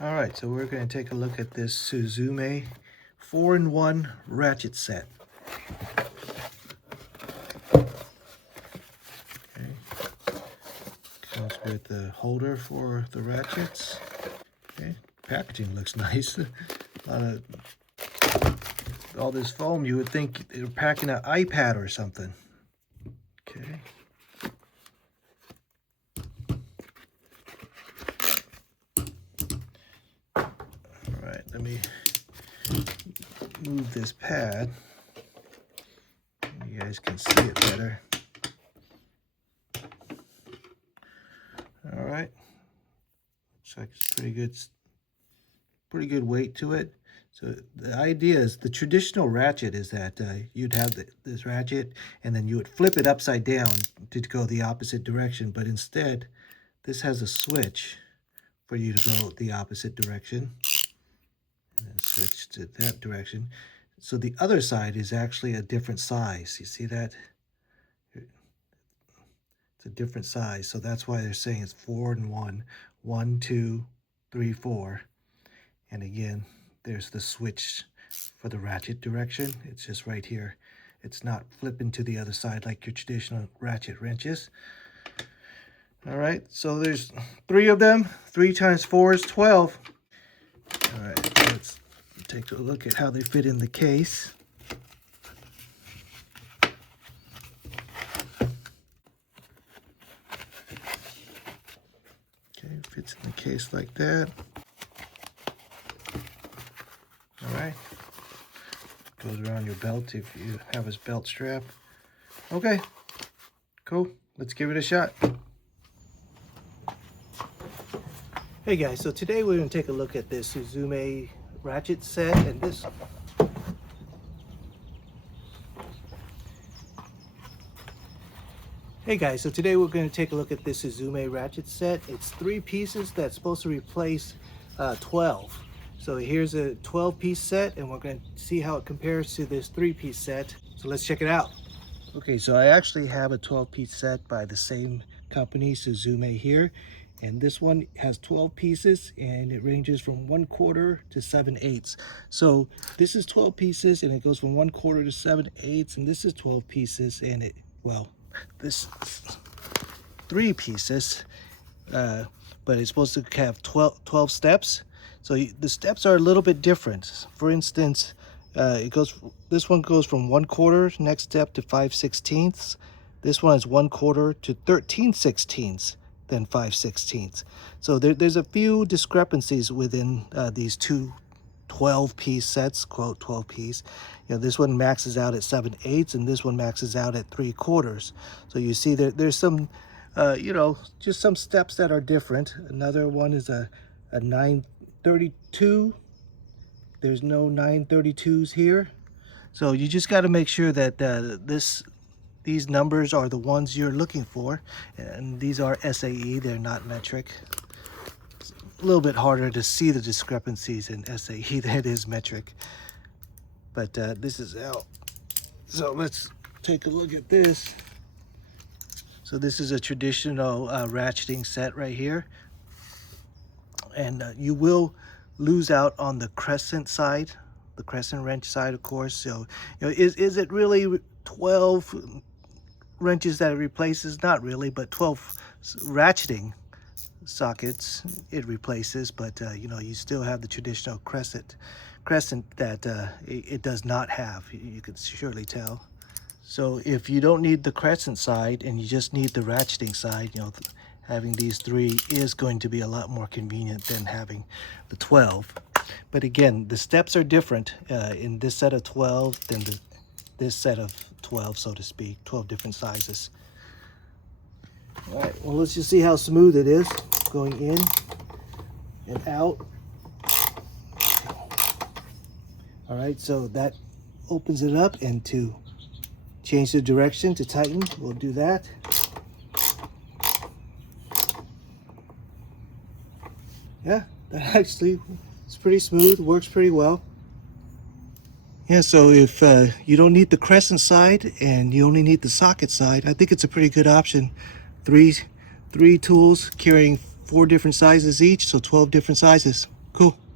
All right, so we're going to take a look at this Suzume 4-in-1 ratchet set. Okay. Comes with the holder for the ratchets. Okay. Packaging looks nice. All this foam, you would think they're packing an iPad or something. Okay. All right, let me move this pad. You guys can see it better. All right. Looks like it's pretty good weight to it. So the idea is, the traditional ratchet is that you'd have this ratchet and then you would flip it upside down to go the opposite direction. But instead, this has a switch for you to go the opposite direction. And then switch to that direction. So the other side is actually a different size. You see that? It's a different size. So that's why they're saying it's 4-in-1. 1, 2, 3, 4. And again, there's the switch for the ratchet direction. It's just right here. It's not flipping to the other side like your traditional ratchet wrenches. All right, so there's 3 of them. 3 times 4 is 12. All right, let's take a look at how they fit in the case. Okay, fits in the case like that. All right, goes around your belt if you have his belt strap. Okay, cool. Let's give it a shot. Hey guys, so today we're going to take a look at this Suzume ratchet set, and this Hey guys, so today we're going to take a look at this Suzume ratchet set. It's 3 pieces that's supposed to replace 12. So here's a 12-piece set, and we're going to see how it compares to this 3-piece set. So let's check it out. Okay, so I actually have a 12-piece set by the same company, Suzume here. And this one has 12 pieces, and it ranges from 1/4 to 7/8. So this is 12 pieces, and it goes from 1/4 to 7/8. And this is 12 pieces, and this 3 pieces, but it's supposed to have 12 steps. So the steps are a little bit different. For instance, this one goes from 1/4, next step, to 5/16. This one is 1/4 to 13/16, then 5/16. So there's a few discrepancies within these two 12-piece sets, quote 12-piece. You know, this one maxes out at 7/8, and this one maxes out at 3/4. So you see there's some, just some steps that are different. Another one is a 9/32. There's no 9/32s here. So you just got to make sure that these numbers are the ones you're looking for, and these are SAE, they're not metric. It's a little bit harder to see the discrepancies in SAE than it is metric, but this is out. So let's take a look at this. So this is a traditional ratcheting set right here, and you will lose out on the crescent side, the crescent wrench side, of course. So, is it really 12 wrenches that it replaces? Not really, but 12 ratcheting sockets it replaces. But you still have the traditional crescent that it does not have. You can surely tell. So if you don't need the crescent side and you just need the ratcheting side, having these 3 is going to be a lot more convenient than having the 12. But again, the steps are different in this set of 12 than this set of 12, so to speak, 12 different sizes. All right, well, let's just see how smooth it is going in and out. All right, so that opens it up, and to change the direction, to tighten, we'll do that. Yeah, that actually is pretty smooth, works pretty well. Yeah, so if you don't need the crescent side and you only need the socket side, I think it's a pretty good option. Three tools carrying 4 different sizes each, so 12 different sizes. Cool.